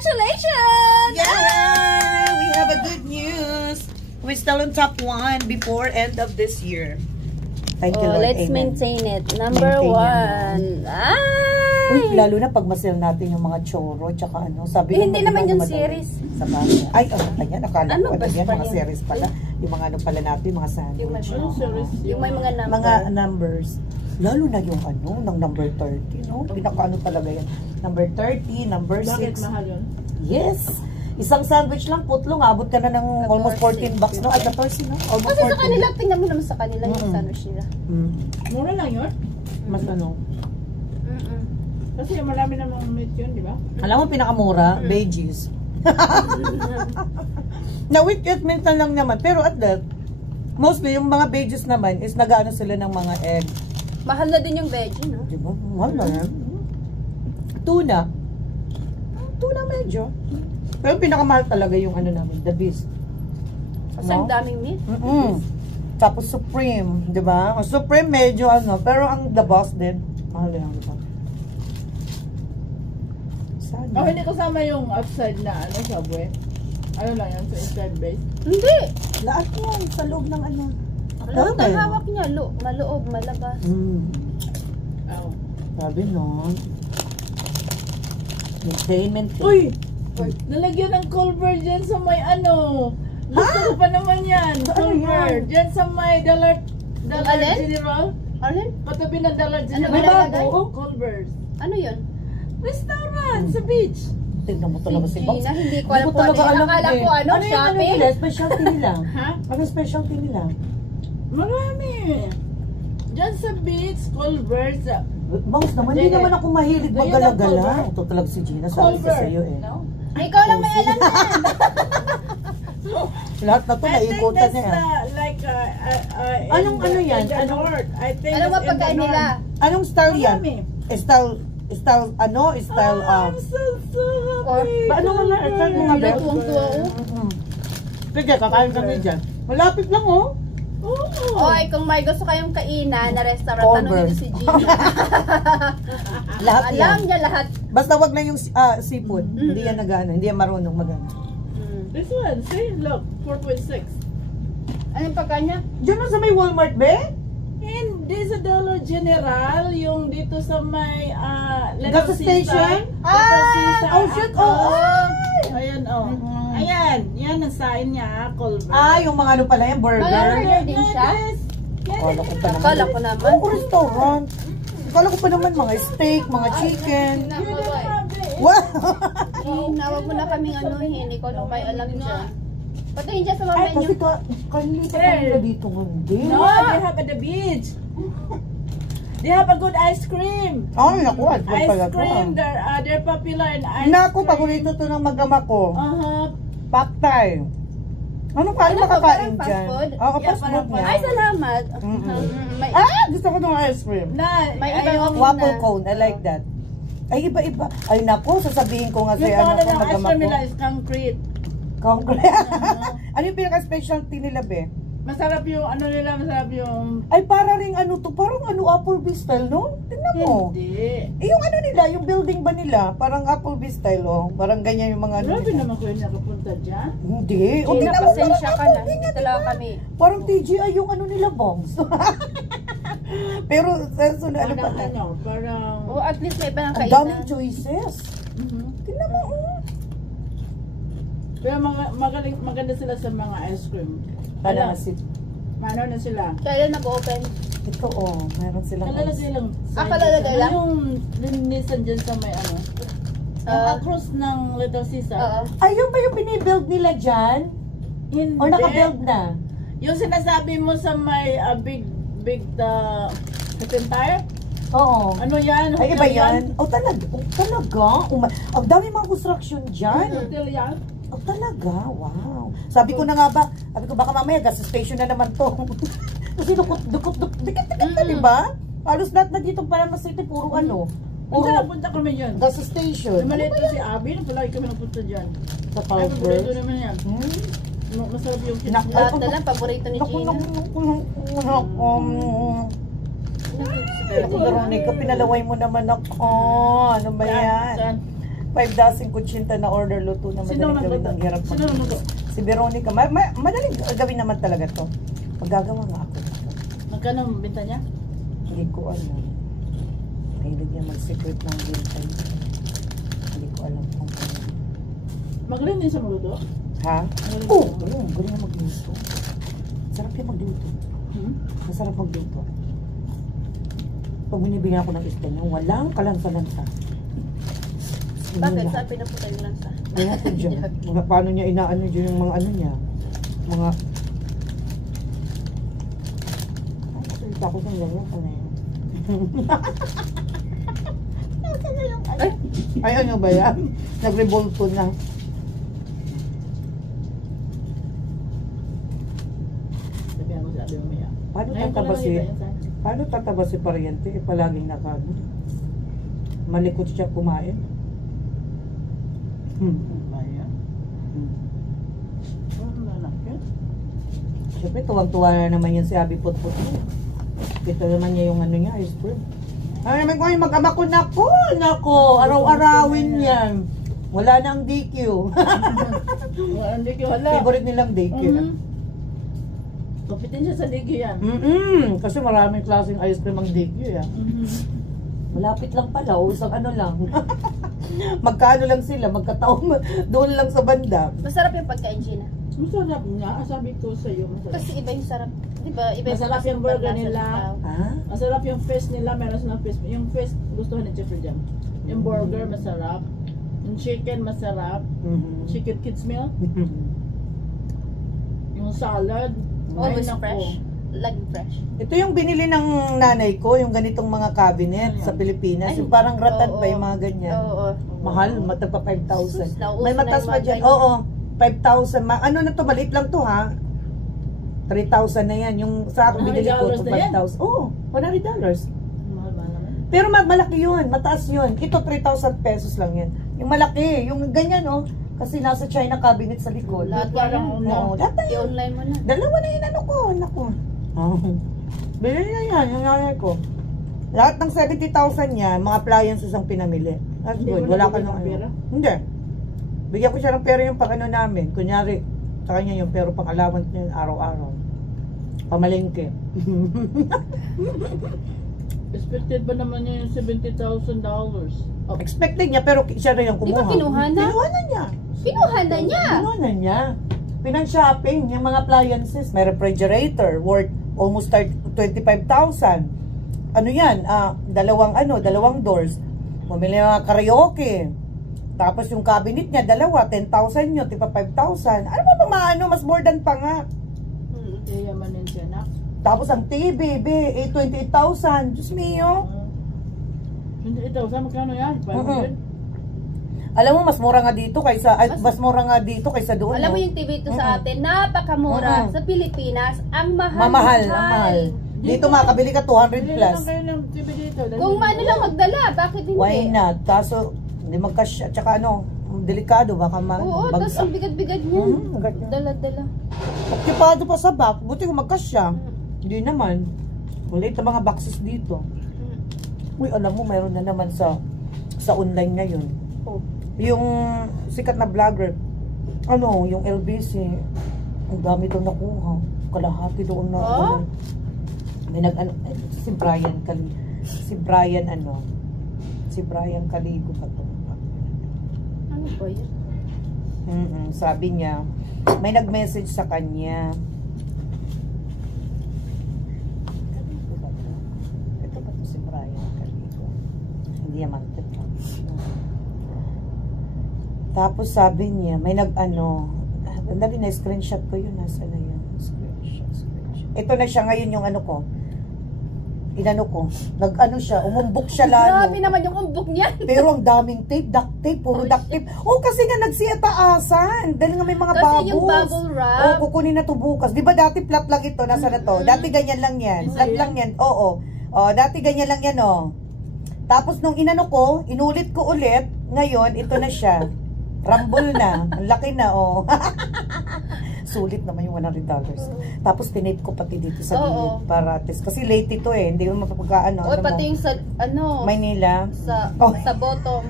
Congratulations! Yeah! We have a good news. We're still on top 1 before end of this year. Thank you, Lord. Let's Amen. maintain it. Number Maintain 1. Ay! Uy, lalo na pag masel natin yung mga choro, tsaka ano, sabi Hindi naman yung series. Sa bagay. Ay, ayan, akala Ano ko, ba yan, pa mga yan? series pala. Yung mga ano pala natin, mga sandwich. Yung may mga number. Mga numbers. Lalo na yung ano, ng number 30, no? Pinakaano talaga yan. Number 30, number 6. Bakit mahal yun? Yes. Isang sandwich lang, putlong, abot ka na ng almost 14 bucks, no? Ay, 14, no? Almost Kasi 14. sa kanila, tingnan mo naman sa kanila yung sandwich nila. Mura lang yun? Mas ano? Kasi marami namang meat yun, di ba? Alam mo, pinakamura, veggies. Na with it, minsan lang naman. Pero at that, mostly, yung mga veggies naman is nag-ano sila ng mga egg. Mahal na din yung veggie, no? Diba? Mahal na yan. Tuna. Tuna medyo. Pero pinakamahal talaga yung ano namin, the beast. Kasi ang daming meat. Tapos Supreme, di ba? Supreme medyo ano, pero ang the boss din, mahal yan, di ba? Oh, hindi kasama yung outside na ano, Subway. Ano lang yan, sa inside base? Hindi. Lahat yan, sa loob ng ano. Alam mo, hawak niya, maloob, malabas. Oh. Sabi nun. Maintainment. Uy! Nalagyan ng Culver dyan sa may ano. Gusto ko pa naman yan. Culver. Dyan sa may Dollar General. Alin? Patabi ng Dollar Ano General. ba nalagay? Culver. Ano yun? Restaurant sa beach. Tignan mo talaga si Box. Gina, hindi ko alam po ano yun. Akala ko ano, shopping. Ano specialty nila? Ha? Ano specialty nila? Marami. Dyan sa beach, Culver. Boss naman, hindi naman ako mahilig maggalagala. Ito talaga si Gina, sabi ko sa iyo eh. No? Ikaw lang may alam yan. Lahat na ito, naikutan niya. Like, Anong ano yan? I think Ano ba pagkain nila? Anong style yan? Marami. Style, ano? Style, I'm so happy. paano nga na? Style mga bel? Tuwang-tuwa ko. Sige, kakain kami dyan. Malapit lang oh. Oy, kung may gusto kayong kainan na restaurant, tanong nyo si Gina. Lahat yan. Alam niya lahat. Basta wag lang yung seafood. Hindi yan nagano, hindi yan marunong magano. This one, see, look, 4.6. Anong pagkain niya? Diyan na sa may Walmart, be? Hindi sa Dollar General, yung dito sa may Gas station? Oh shit, Ayan, Ayan, yan ang sign niya, Culver. Yung mga ano pala yan, burger. Mag-order din siya? Akala ko pa naman. Akala ko naman. Restaurant. Akala ko pa naman mga steak, mga chicken. Wow! Nawag mo na kaming anuhin. Ikaw lang may alam dyan. Patayin dyan sa mga Ay, menu. kasi kanilita kanila dito hindi. No, they have at the beach. They have a good ice cream. Ay, naku, at Ice pala cream, to. they're popular in ice Naku, cream. paborito to ng magama ko. Paktay. Anong kain Ano to, makakain parang fast dyan? food? Oo, Yeah, fast food parang niya. Ay, salamat. May, Gusto ko ng ice cream. May ibang Waffle cone, I like that. Ay, iba-iba. Ay, naku, sasabihin ko nga Yung sa'yo, ano pangalan ko, ng ice magama cream ko. nila is concrete. Concrete. Ano yung pinaka-specialty nila, be? Masarap yung ano nila, masarap yung... Ay, para ring ano to, parang ano, Applebee style, no? Tingnan mo. Hindi. Yung ano nila, yung building ba nila, parang Applebee style, oh. Parang ganyan yung mga ano Grabe nila. naman ko yung nakapunta dyan. Hindi. O, Gina, tingnan mo, pasensya parang ka na. Applebee nga, Ito lang diba? kami. Parang TGI yung ano nila, bongs. Pero, sa ano pa? Parang... O, at least may ibang Ang kainan. daming choices. Tingnan mo, oh. Pero maganda sila sa mga ice cream. Para si Ano na sila? Kailan nag-open? ito, oh. Meron silang Kalalagay lang. Kalalagay lang? Yung linisan dyan sa may ano. Across ng Little Caesar. Oo. Ayun ba yung binibuild nila dyan? Hindi. Or naka-build na? Yung sinasabi mo sa may big tire? Oo. Ano yan? Ay, iba yan? Oh, talaga? Oh, talaga? Ang dami mga construction dyan. Hotel yan? Oh, talaga? Wow. Sabi ko na nga ba, sabi ko baka mamaya gas station na naman to. Kasi dikit na, di ba? Halos lahat na dito para sa city, puro ano. Punta na punta kami dyan. Gas station. Maliit na si Abby, nung palagi kami napunta dyan. Sa Ay, paborito Culver. naman yan. Masarap yung Lahat na lang, paborito ni Gina. Veronica, pinalaway mo naman ako. Ano ba yan? 5 dozen kutsinta na order luto na Sino madaling gawin. nagluto? Ang hirap Sino nagluto? Si Veronica. Madaling gawin naman talaga to. Magagawa nga ako. Magkano ang binta niya? Hindi ko alam. Mahilig niya mag-secret ng bintay. Hindi ko alam kung ano. Magaling din sa magluto? Ha? Magaling Oo! din. Ayun, galing na magluto. Sarap yung magluto. Hmm? Masarap magluto. Pag binibigyan ako ng isda niya, walang kalansa-lansa. Bakit? Saan pinapunta yung lansa? Kaya ko dyan. Mga paano niya inaano dyan yung mga ano niya. Mga... Ay, salita ko sa ganyan. Ano yan? Ay, ano ba yan? Nag-revolto na. Sabihan ko sabi mamaya. Paano Ngayon ko tataba lang si... nakita yan sa... Paano tataba si Pariente? Eh, palaging nakano. Malikot siya kumain. Maya? Ano na nakin? Siyempre, tuwang-tuwa na naman yan si Abby Putput. Ito naman niya yung ano niya, ice cream. Ay, naman ko yung mag-ama ko. Nako, araw-arawin yan. Wala na ang DQ. Hindi ko wala. Favorite nilang DQ. Kapitin siya sa ligyo yan. Kasi maraming klaseng ice cream ang DQ yan. Malapit lang pala, o isang ano lang. Magkano lang sila, magkataong doon lang sa banda. Masarap yung pagkain, Gina. Masarap nga. Sabi ko sa iyo, masarap. Kasi iba yung sarap. Di ba? Iba Masarap yung burger nila. Ah? Masarap yung fish nila. Meron silang fish. Yung fish, gusto ni Jeffrey Jam. Yung burger, masarap. Yung chicken, masarap. Chicken kids meal. Yung salad. Always ay, naku. fresh. Laging fresh. Ito yung binili ng nanay ko, yung ganitong mga cabinet sa Pilipinas. Yung parang ratan pa, yung mga ganyan. Oo. Mahal, matagpa 5,000. Sus, nauso May na matas yung pa mga dyan. ganyan. Oo, 5,000. Ano na to, maliit lang to ha. 3,000 na yan. Yung sa akin binili ko, $100 na yan? 5,000. Oo, $100. Mahal ba naman? Pero malaki yun, mataas yun. Ito 3,000 pesos lang yan. Yung malaki, yung ganyan oh. Kasi nasa China cabinet sa likod. Lahat Parang Oo, lahat na yan. I-online mo na. Dalawa na yun, ano ko, naku. Bili na yan, yung nanay ko. Lahat ng 70,000 niya, mga appliances ang pinamili. That's Hindi good. mo Wala ka nabigyan nung ng pera? Hindi. Bigyan ko siya ng pera yung pang ano namin. Kunyari, sa kanya yung pero pang allowance niya araw-araw. Pamalengke. Expected ba naman niya yung $70,000? Oh, Expected niya, pero siya rin yung Di kumuha. ba kinuha na? Kinuha na niya. Kinuha na niya. Kinuha na niya. Pinang-shopping yung mga appliances. May refrigerator worth almost 25,000. Ano yan? Dalawang doors. Bumili ng karaoke. Tapos yung cabinet niya, dalawa, 10,000 yun, tipa 5,000. Ano ba maano? Mas more than pa nga. yamanin siya na. Tapos ang TV, 28,000. Diyos mio. Hindi ito, saan magkano yan? 500? Alam mo, mas mura nga dito kaysa, mas mura nga dito kaysa doon. Alam mo no? yung TV ito sa atin, napakamura. Sa Pilipinas, ang mahal. Mamahal, ang mahal. Dito makakabili ka 200 Bili plus. lang kayo ng TV dito. Kung ano lang magdala, bakit hindi? Why not? Kaso, hindi magkasya. Tsaka ano, delikado, baka Oo, tapos ang bigat-bigat niya. Dala-dala. Occupado pa sa back, buti kung magkasya. Hindi naman. Ulit na mga boxes dito. Uy, alam mo, mayroon na naman sa online ngayon. Oh. Yung sikat na vlogger, ano, yung LBC, ang dami daw nakuha. Kalahati doon na. Oh? May si Brian Caligo pa to. Ano ba yun? Sabi niya, may nag-message sa kanya. Ito ba to si Brian Caligo? Hindi naman ito. Tapos sabi niya, may dali na screenshot ko yun. Nasa na yun? Screenshot. Ito na siya ngayon yung ano ko. Umumbok siya lalo. Grabe naman yung umbok niya. Pero ang daming tape, duct tape, puro duct tape. Oh, kasi nga nagsiyataasan. Dahil nga may mga bubbles. Kasi yung bubble wrap. Oh, kukunin na to bukas. Di ba dati flat lang ito? Nasa na to? Dati ganyan lang yan. Flat lang yan. Oo. Oh, dati ganyan lang yan, oh. Tapos nung inano ko, inulit ko ulit. Ngayon, ito na siya. Rumble na. Ang laki na, oh. Sulit naman yung $100. Tapos tinape ko pati dito sa gilid para test. Kasi late ito eh. Hindi mo mapapagkaano. O, pati yung sa, Maynila. sa bottom.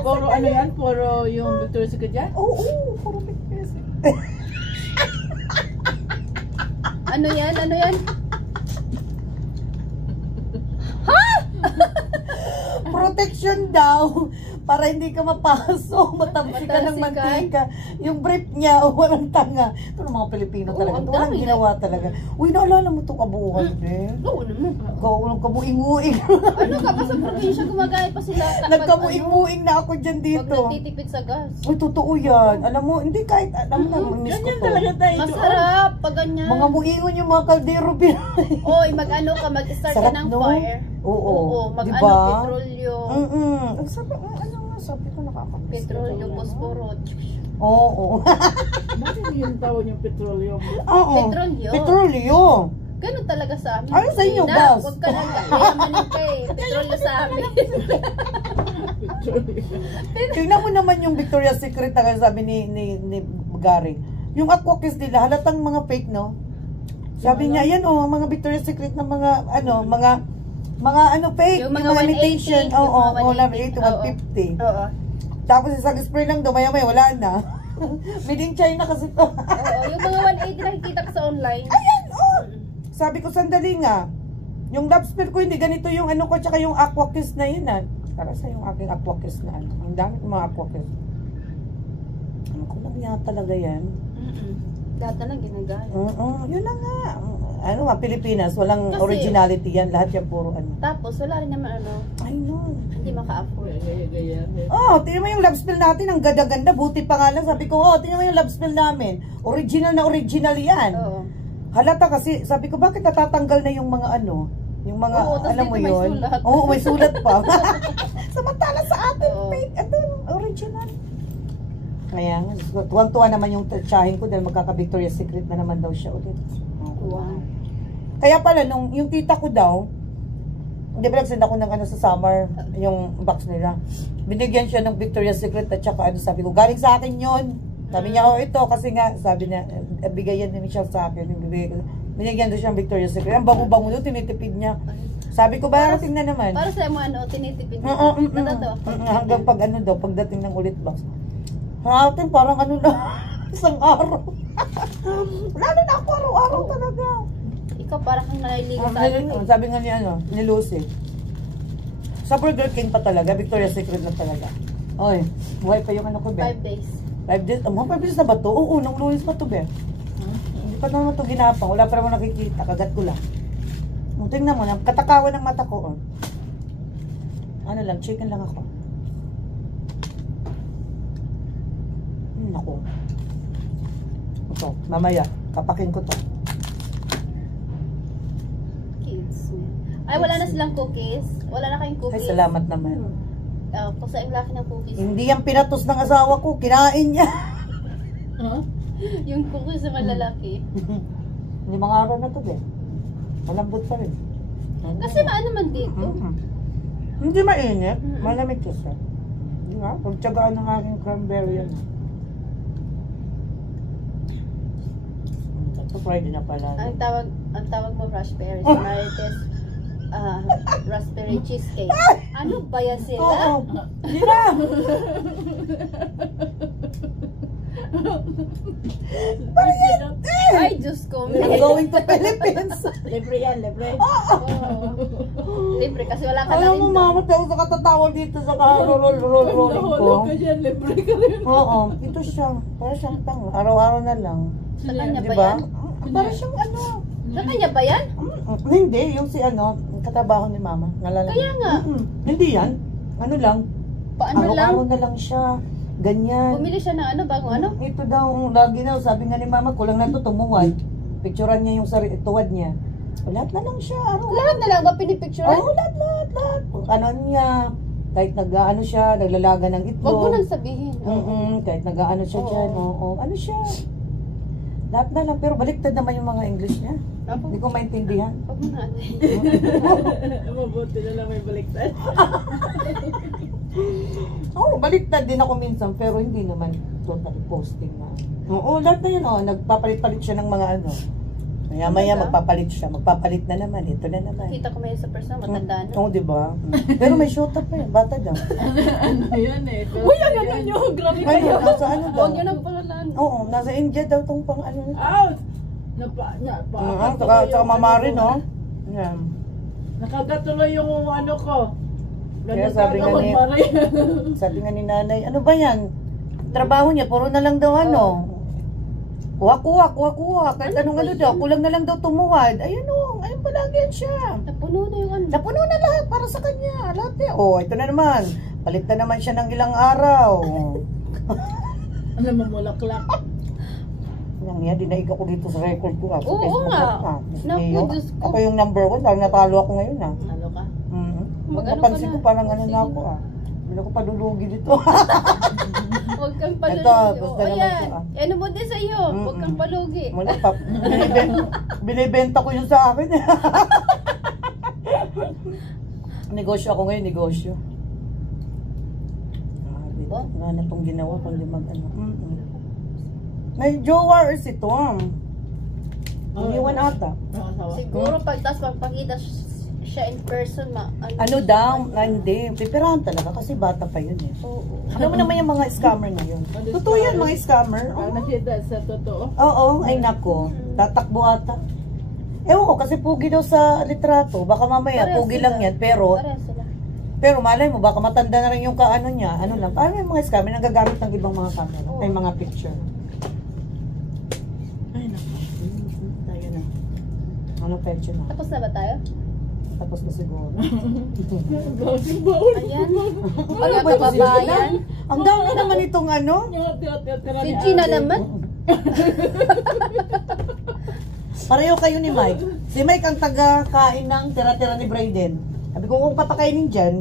Puro ano yan? Puro yung Victoria's Secret yan? Oo, puro Victoria's Secret. Ano yan? Ano yan? Protection daw. Para hindi ka mapasok. Matamsi ka ng mantika. Yung brief niya, walang tanga. Ito ng mga Pilipino Oo, talaga. ang Ito walang dami ginawa talaga. Uy, naalala mo itong kabuuan, eh. Oo naman. Walang kabuing-uing. Ano ka pa sa probinsya, gumagaya pa sila. Nagkamuing-muing na ako dyan Pag dito. nagtitipid sa gas. Uy, totoo yan. Alam mo, hindi kahit, alam mo na, miss ko Ganyan to. talaga tayo. Masarap pag ganyan. Mga muingon yung mga kaldero. Oy, mag-ano ka, mag-start ka Sarap, ng no? fire. Oo. Mag-ano, Diba? petrolyo. Ang sabi, ano nga, sabi ko nakakamiss. Petrolyo, posporo. Oo. Bakit yung tawag yung petroleum? Oo. Petrolyo. Petrolyo. Ganun talaga sa amin. Ano sa inyo, Na, boss? Huwag ka lang yamanin ka eh. Petrolyo sa amin. Tingnan mo naman yung Victoria's Secret na sabi ni Gary. Yung aquakis nila, halatang mga fake, no? Sabi niya, yan oh, mga Victoria's Secret na mga, mga fake, Yung mga imitation. 180, Oo, yung mga 180, 150. Oo. Tapos isang spray lang daw, maya-maya, wala na. Made in China kasi to. Oo, yung mga 180 nakikita ko sa online. Ayan, oh! Sabi ko, sandali nga. Yung love spell ko, hindi ganito yung ano ko, tsaka yung aquakis na yun, ah. Para sa yung aking aquakis na ano. Ang dami ng mga aquakis. Ano ko lang yan talaga yan. Lahat na lang ginagaya. Yun na nga. Ano nga, Pilipinas, walang Kasi- originality yan. Lahat yan puro ano. Tapos wala rin naman ano, I know. hindi maka-afford. Gaya-gaya. Oh, tingnan mo yung love spell natin. Ang ganda-ganda. Buti pa nga lang. Sabi ko, oh, tingnan mo yung love spell namin. Original na original yan. Oo. Halata kasi, sabi ko, bakit natatanggal na yung mga ano? Yung mga, Oo, tas alam mo dito may yun? sulat. Oo, may sulat pa. Samantala sa atin, Oo. fake. Ito, original. Kaya nga, tuwang-tuwa naman yung tsahin ko dahil magkaka-Victoria's Secret na naman daw siya ulit. Wow. Kaya pala, nung yung tita ko daw, hindi ba nagsend ako ng ano sa summer, yung box nila. Binigyan siya ng Victoria's Secret at saka ano, sabi ko, galing sa akin yun. Sabi niya, oh ito, kasi nga, sabi niya, bigayan ni Michelle sa akin. Binigyan doon siya ng Victoria's Secret. Ang bango-bango doon, tinitipid niya. Sabi ko, barating na naman. Para sa mo ano, tinitipid mo. Hanggang pag ano daw, pagdating ng ulit box. Atin, parang ano na, isang araw. Lalo na ako araw-araw talaga. Ikaw para kang naliligo sa ano. Sabi nga ni ano, ni Lucy. Sa Burger King pa talaga, Victoria's Secret na talaga. Oy, buhay pa yung ano ko, be. 5 days. 5 days, 5 days na ba to? Oo, nung Lunes pa to, be. Hindi pa naman to ginapang, wala pa naman nakikita, kagat ko lang. Tingnan mo, katakawan ng mata ko, oh. Ano lang, chicken lang ako. Naku. Ito, mamaya, kapakin ko to. Kids. Ay, wala na silang cookies. Wala na kayong Ay, cookies. salamat naman. Kasi ang laki ng cookies. Hindi yan pinatos ng asawa ko, kinain niya. Huh? Yung cookies na malalaki. Hindi mga araw na to, be. Malambot pa rin. Kasi maano man dito. Hindi mainit. Malamig kasi. Hindi nga, pagtsagaan ng aking cranberry yan. Ito Friday na pala. Ang tawag mo raspberry. Sa Marites, raspberry cheesecake. Ano ba yan sila? Oo. Hindi na. Ay, Diyos ko. I'm going to Philippines. Libre yan, libre. Libre kasi wala ka na Alam rin mo, doon. mama, tayo sa katatawag dito sa rolling ko. Nahulog ka dyan, libre ka rin. Oo, ito siya. Para siyang tanga. Araw-araw na lang. Sa kanya ba Diba? yan? Para siyang ano. Sa kanya ba yan? Hindi, yung si ano, katabaho ni mama. Nalala Kaya nga. Hindi yan. Ano lang. Paano lang? Araw-araw na lang siya. Ganyan. Bumili siya ng ano, bagong ano? Ito daw, lagi na, sabi nga ni mama, kulang na to, tumuwad. Picturean niya yung tuwad niya. Lahat na lang siya, araw. Lahat na lang ba pinipicture? Oo, lahat. Ano niya, kahit nag-ano siya, naglalaga ng itlog. Huwag mo nang sabihin. Kahit nag-ano siya dyan, oo. Ano siya? Lahat na lang, pero baliktad naman yung mga English niya. Hindi ko maintindihan. Huwag mo na. Mabuti na lang may baliktad. Oo, baliktad din ako minsan, pero hindi naman totally posting na. Oo, lahat na yun, nagpapalit-palit siya ng mga ano. Maya-maya magpapalit siya. Magpapalit na naman. Ito na naman. Kita ko may sa person, matanda na. Oo, di ba? Pero may shota pa eh. Bata daw. Ano yun eh. Uy, ano nyo? Grabe Ay, kayo. nasa ano daw? Huwag nyo nang palalaan. Oo, nasa India daw tong pang ano. Out! Tsaka mamari, no? Yan. Nakagatuloy yung ano ko. Kaya sabi nga ni- Mari. Sabi nga ni nanay, ano ba yan? Trabaho niya, puro na lang daw ano. Kuha. Kahit anong ano daw, kulang na lang daw tumuwad. Ayun o, ayun palagi yan siya. Napuno na yung ano. Napuno na lahat para sa kanya. Lahat eh. Oh, ito na naman. Palit na naman siya ng ilang araw. Ano mamulaklak. Yang yan, dinaig ako dito sa record ko. Sa Oo Facebook nga. ko. Naku, Ngayon, Diyos ko. ako yung number 1 dahil natalo ako ngayon ah. Ano ka? Mag-ano Napansin ka ko na? parang ano na ako ah. Hindi ko padulugi dito. Huwag kang palugi. Ito, gusto O, naman ayan. siya. Ano mo din sa'yo? Huwag kang palugi. Wala pa. Binibenta ko yun sa akin. Negosyo ako ngayon, negosyo. Oh? Wala na itong ginawa kundi mag-ano. May jowa or si Tom. Iniwan ata. Nakasawa. Siguro pagtas magpakita siya in person, Ano daw? Hindi. Pipirahan talaga kasi bata pa yun eh. Oo. Alam mo naman yung mga scammer na yun. Totoo yan, mga scammer. Parang nakita sa totoo. Oo, ay nako. Tatakbo ata. Ewan ko, kasi pugi daw sa litrato. Baka mamaya, Parehas pugi sila. lang yan. Pero, Parehas sila. malay mo, baka matanda na rin yung kaano niya. Ano lang, parang yung mga scammer nagagamit ng ibang mga camera. Oo. Ay, mga picture. Ay, naku. Tayo na. Ano picture na? Tapos na ba tayo? Tapos na siguro. Gawin baon. Ayan. Ano Mga ba ito, kababayan. Ang dami naman itong ano. Si Gina naman. Pareho kayo ni Mike. Si Mike ang taga-kain ng tira-tira ni Brayden. Sabi ko, kung papakainin dyan,